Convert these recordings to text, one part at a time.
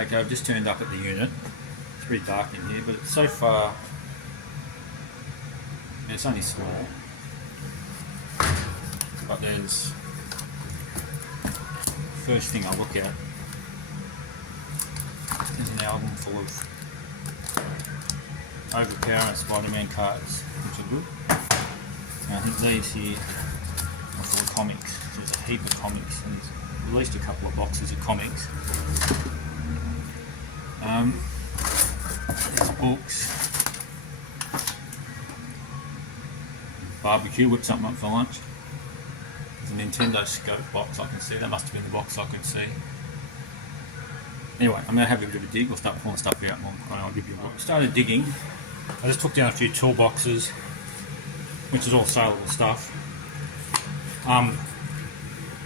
Okay, I've just turned up at the unit. It's pretty dark in here, but so far it's only small. But there's first thing I look at is an album full of overpowering Spider-Man cards, which are good. And I think these here are full of comics. So there's a heap of comics and at least a couple of boxes of comics. There's books. Barbecue, whip something up for lunch. There's a Nintendo Scope box I can see. That must have been the box I could see. Anyway, I'm going to have a bit of a dig. We'll start pulling stuff out and I'll give you a look. Started digging. I just took down a few toolboxes, which is all saleable stuff.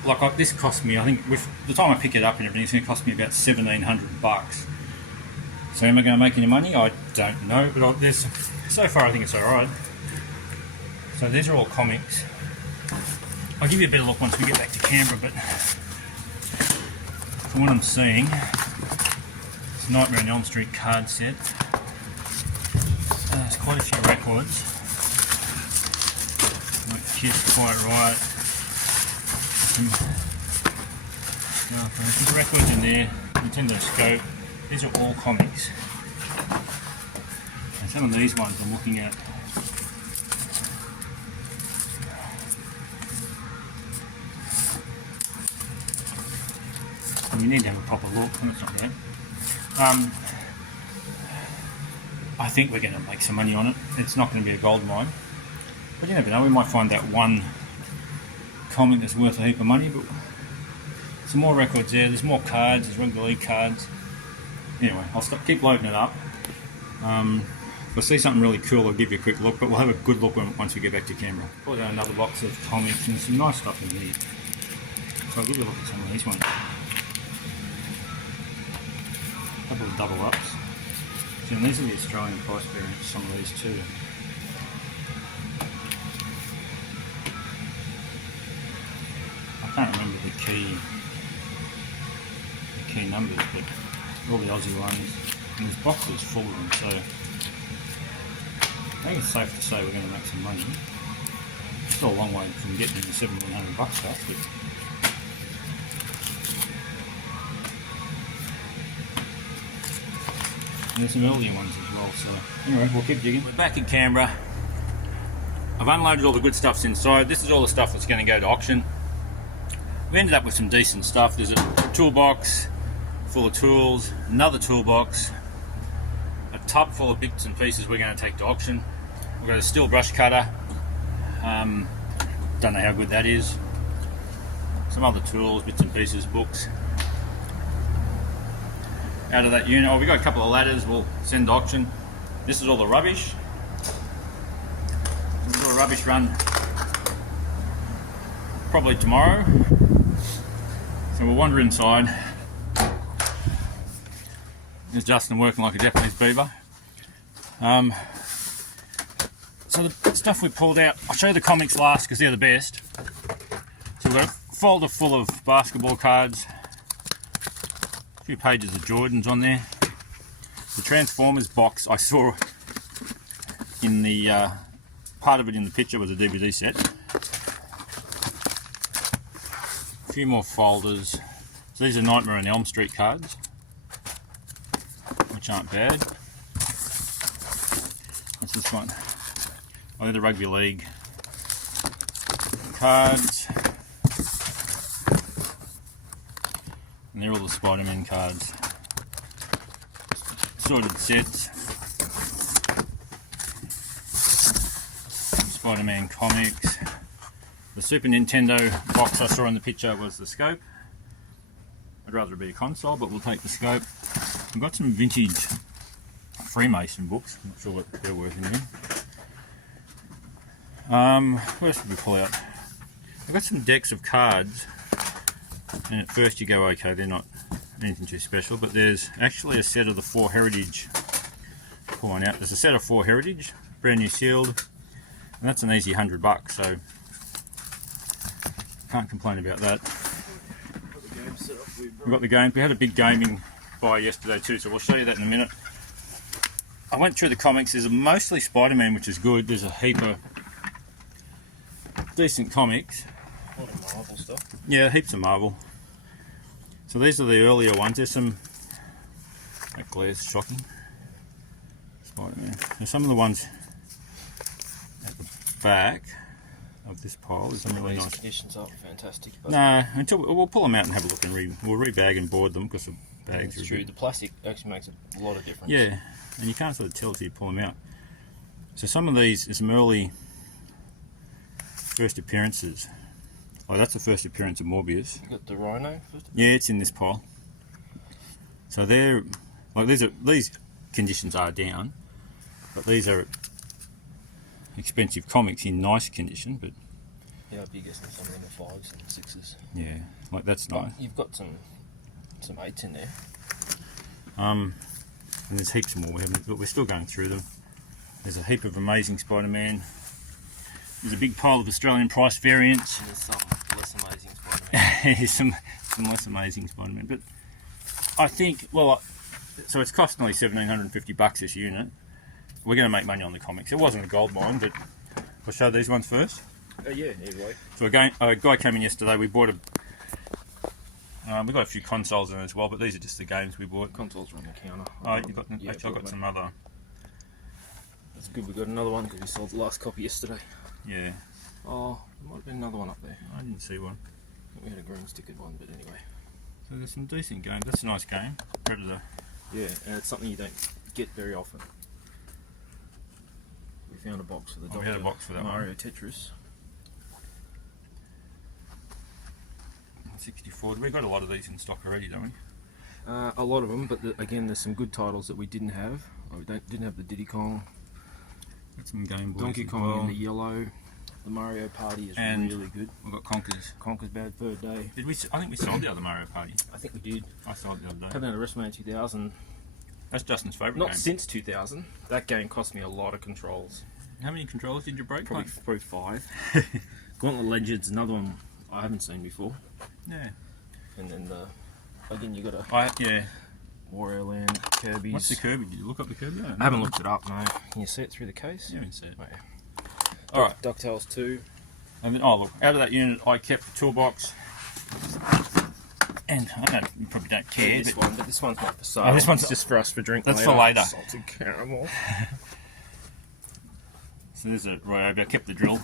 Like this cost me, I think, with the time I pick it up and everything, it's going to cost me about $1,700. So am I going to make any money? I don't know, but so far I think it's alright. So these are all comics. I'll give you a better look once we get back to Canberra, but from what I'm seeing, it's Nightmare on Elm Street card set. There's quite a few records. Like Kiss, Quite Right. There's records in there. Nintendo Scope. These are all comics. And some of these ones I'm looking at. And you need to have a proper look. That's not bad. I think we're going to make some money on it. It's not going to be a gold mine, but you never know. We might find that one comic that's worth a heap of money. But some more records there. There's more cards. There's rugby league cards. Anyway, I'll keep loading it up. If I see something really cool, I'll give you a quick look. But we'll have a good look once we get back to Canberra. Pull out another box of comics and some nice stuff in here. So I'll give you a look at some of these ones. A couple of double ups. So these are the Australian price variants, some of these too. I can't remember the key numbers, but all the Aussie ones. And this box is full of them, so I think it's safe to say we're going to make some money. It's still a long way from getting the $1,700 stuff, but there's some earlier ones as well, so anyway, we'll keep digging. We're back in Canberra. I've unloaded all the good stuffs inside. This is all the stuff that's going to go to auction. We ended up with some decent stuff. There's a toolbox full of tools, another toolbox, a tub full of bits and pieces we're going to take to auction. We've got a steel brush cutter. Don't know how good that is. Some other tools, bits and pieces, books. Out of that unit. Oh, we got a couple of ladders we'll send to auction. This is all the rubbish. We'll do a rubbish run probably tomorrow. So we'll wander inside. There's Justin working like a Japanese beaver. So the stuff we pulled out, I'll show you the comics last because they're the best. So we've got a folder full of basketball cards. A few pages of Jordans on there. The Transformers box I saw in the part of it in the picture was a DVD set. A few more folders. So these are Nightmare on Elm Street cards, which aren't bad. What's this one? Oh, they're the rugby league cards. And they're all the Spider-Man cards. Sorted sets. Spider-Man comics. The Super Nintendo box I saw in the picture was the Scope. I'd rather it be a console, but we'll take the Scope. We've got some vintage Freemason books. I'm not sure what they're worth in here. What else did we pull out? I've got some decks of cards. And at first you go, okay, they're not anything too special, but there's actually a set of the 4 Heritage. Pull one out. There's a set of 4 Heritage, brand new sealed, and that's an easy $100, so can't complain about that. We've got the games. We had a big gaming by yesterday too, so we'll show you that in a minute. I went through the comics. There's mostly Spider-Man, which is good. There's a heap of decent comics. A lot of Marvel stuff. Yeah, heaps of Marvel. So these are the earlier ones. There's some... That glare's shocking. Spider-Man. There's some of the ones at the back of this pile. There's some really These nice... conditions aren't fantastic. But No, until we'll pull them out and have a look and we'll rebag and board them because the bags it's are... true. The plastic actually makes a lot of difference. Yeah, and you can't sort of tell till you pull them out. So some of these are some early first appearances. Oh, that's the first appearance of Morbius. You got the Rhino first? Yeah, it's in this pile. So they're like these conditions are down, but these are expensive comics in nice condition. But Yeah, I'd be guessing some of them are 5s and 6s. yeah, like that's But nice. you've got some 8s in there. And there's heaps more we haven't, but we're still going through them. There's a heap of Amazing Spider-Man. There's a big pile of Australian price variants. And there's some less amazing Spider-Man. There's some less Amazing Spider-Man, but I think, well, so it's cost nearly $1,750 this unit. We're going to make money on the comics. It wasn't a gold mine, but I'll show these ones first. Yeah, anyway. So a guy came in yesterday. We bought we got a few consoles in as well, but these are just the games we bought. Consoles are on the counter. Oh, you got? Yeah, actually, I got some other. That's good. We got another one because we sold the last copy yesterday. Yeah, Oh, there might have been another one up there. I didn't see one. I think we had a green stickered one, but anyway. So there's some decent games. That's a nice game. Predator. Yeah, and it's something you don't get very often. We found a box for the Oh, we had a Dr. box for that one. Mario Tetris. 64. We've got a lot of these in stock already, don't we? A lot of them, but again, there's some good titles that we didn't have. Oh, we didn't have the Diddy Kong, Got some Game Boys. Donkey as Kong well. in the yellow. The Mario Party is And- really good. We've got Conkers. Conker's Bad Fur Day. Did we? I think we sold the other Mario Party. I think we did. I sold it the other day. Coming out of WrestleMania 2000. That's Justin's favourite Not game. since 2000. That game cost me a lot of controls. How many controllers did you break? Probably 5. Gauntlet Legends, another one I haven't seen before. Yeah. And then again, you got a Yeah. Wario Land, Kirby's. What's the Kirby? Did you look up the Kirby? I haven't looked it up, no. Can you see it through the case? Yeah, I didn't see it. Oh, yeah. Alright. DuckTales 2. And then, oh look, out of that unit I kept the toolbox. And I don't, you probably don't care. This but one, but this one's not for sale. Oh, this one's just for us for drink That's for later. Salted caramel. So there's a right. I kept the drill.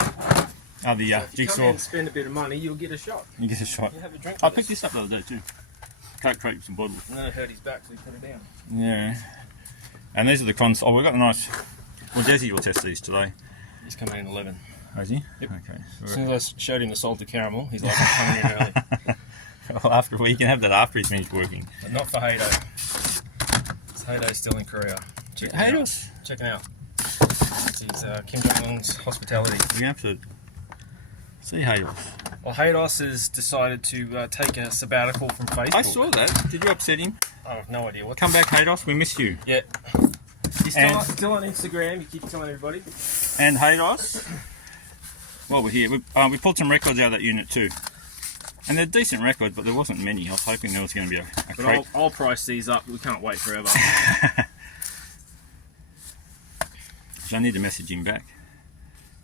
Oh, the If you come jigsaw. in and spend a bit of money, you'll get a shot. You get a shot. You have a drink. I with picked us. this up the other day too. Coke crepes and bottles. No, I hurt his back, so he put it down. Yeah. And these are the cons. Oh, we've got a nice. Well, Desi will test these today. He's coming in 11. Has he? Yep. Okay. As soon as I showed him the salted caramel, he's like, I'm coming in early. Well, after you can have that after he's finished working. But not for Haydo. Haydo's still in Korea. Check Hey, it out. us. Check it out. This is Kim Jong-un's hospitality. We have to see Haydos. Well, Haydos has decided to take a sabbatical from Facebook. I saw that. Did you upset him? I have no idea what. Come back, Haydos. We miss you. Yeah. He's And- still on Instagram. You keep telling everybody. And Haydos. While we're here, we pulled some records out of that unit too. And they're decent records, but there wasn't many. I was hoping there was going to be a But crate. I'll price these up. We can't wait forever. So I need to message him back.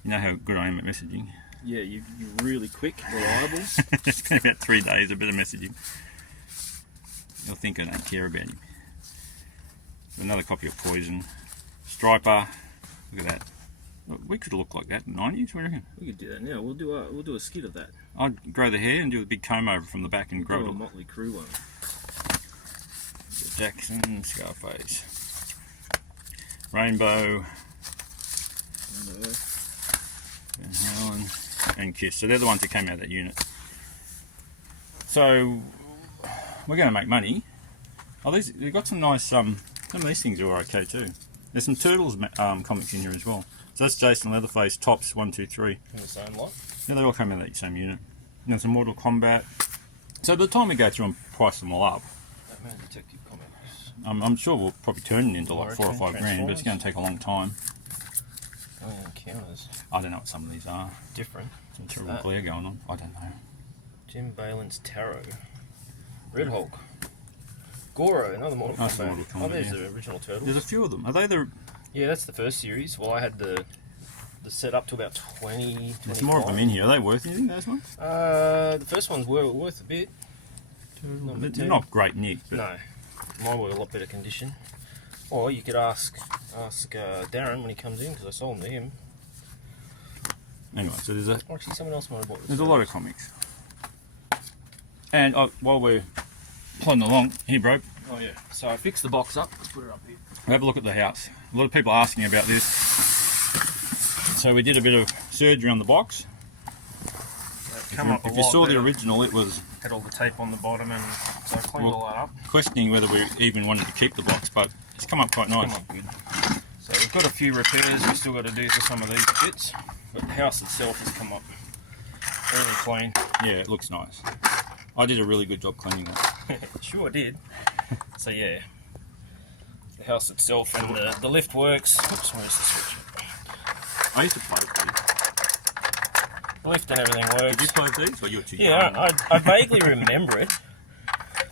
You know how good I am at messaging. Yeah, you're really quick, reliable. It's been about 3 days, a bit of messaging. You'll think I don't care about him. Another copy of Poison. Striper. Look at that. Look, we could look like that in the 90s, what do you reckon? We could do that now. We'll do a skit of that. I'd grow the hair and do a big comb over from the back and grow Do it a all. Motley Crue one. Jackson, Scarface. Rainbow, Van Halen, and Kiss. So they're the ones that came out of that unit. So we're going to make money. Oh, they've got some nice. Some of these things are okay too. There's some Turtles comics in here as well. So that's Jason Leatherface, Tops 1, 2, 3. In the same lot. Yeah, they all come out of that same unit. And there's some Mortal Kombat. So by the time we go through and price them all up, Batman Detective Comics. I'm sure we'll probably turn it into like Or 4 or 5 grand, but it's Transformers. going to take a long time. Oh, yeah, counters. I don't know what some of these are. Different. Some What's terrible that? glare going on. I don't know. Jim Balin's Tarot. Red Hulk. Goro, another Mortal That's Kombat. Mortal Kombat, Oh, there's yeah. the original Turtles. There's a few of them. Are they the? Yeah, that's the first series. Well, I had the set up to about 20. There's more of them in here. Are they worth anything? Those ones? The first ones were worth a bit. Number They're 10. not great nick, but No, mine were a lot better condition. Or you could ask Darren when he comes in, because I sold them to him. anyway. So there's a Or actually, someone else might have bought this. there's a lot of comics. And while we're plodding along, here, bro, Oh yeah. So I fixed the box up. Let's put it up here. have a look at the house. A lot of people are asking about this. So we did a bit of surgery on the box. If you saw the original, it was Had all the tape on the bottom, and so I cleaned all that up. questioning whether we even wanted to keep the box, but it's come up quite nice. Come up good. So we've got a few repairs we still got to do for some of these bits, but the house itself has come up really clean. Yeah, it looks nice. I did a really good job cleaning it. Sure did. So yeah, the house itself and the lift works. Oops, where's the switch? I used to play with these. The lift and everything Did you works. play with these? Or you were too young? Yeah, I vaguely remember it.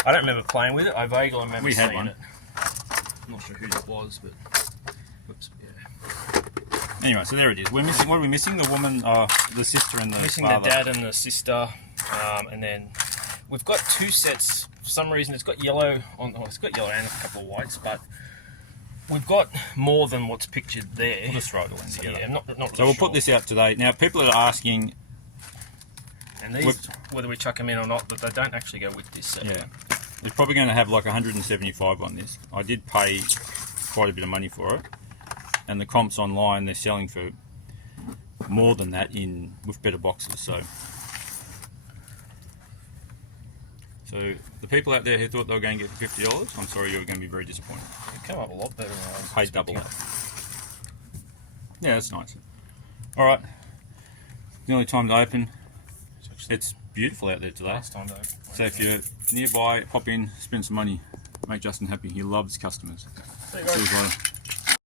I don't remember playing with it. I vaguely remember We had seeing one. it. I'm not sure who that was, but oops, yeah. Anyway, so there it is. We're missing. What are we missing? The woman, the sister, and the Missing father. the dad and the sister, and then we've got two sets. For some reason, it's got yellow on. Oh, it's got yellow and a couple of whites, but we've got more than what's pictured there. We'll just throw it all in together. Yeah, I'm not really So we'll sure. put this out today. Now, people are asking. And these, whether we chuck them in or not, but they don't actually go with this set. Yeah, it's probably going to have like 175 on this. I did pay quite a bit of money for it, and the comps online they're selling for more than that with better boxes. So the people out there who thought they were going to get $50, I'm sorry, you're going to be very disappointed. It come up a lot better than I was Paid double. expecting. Yeah, that's nice. All right, the only time to open. It's beautiful out there today. Last time though. So if you're nearby, pop in, spend some money, make Justin happy. He loves customers. There you See go. you guys later.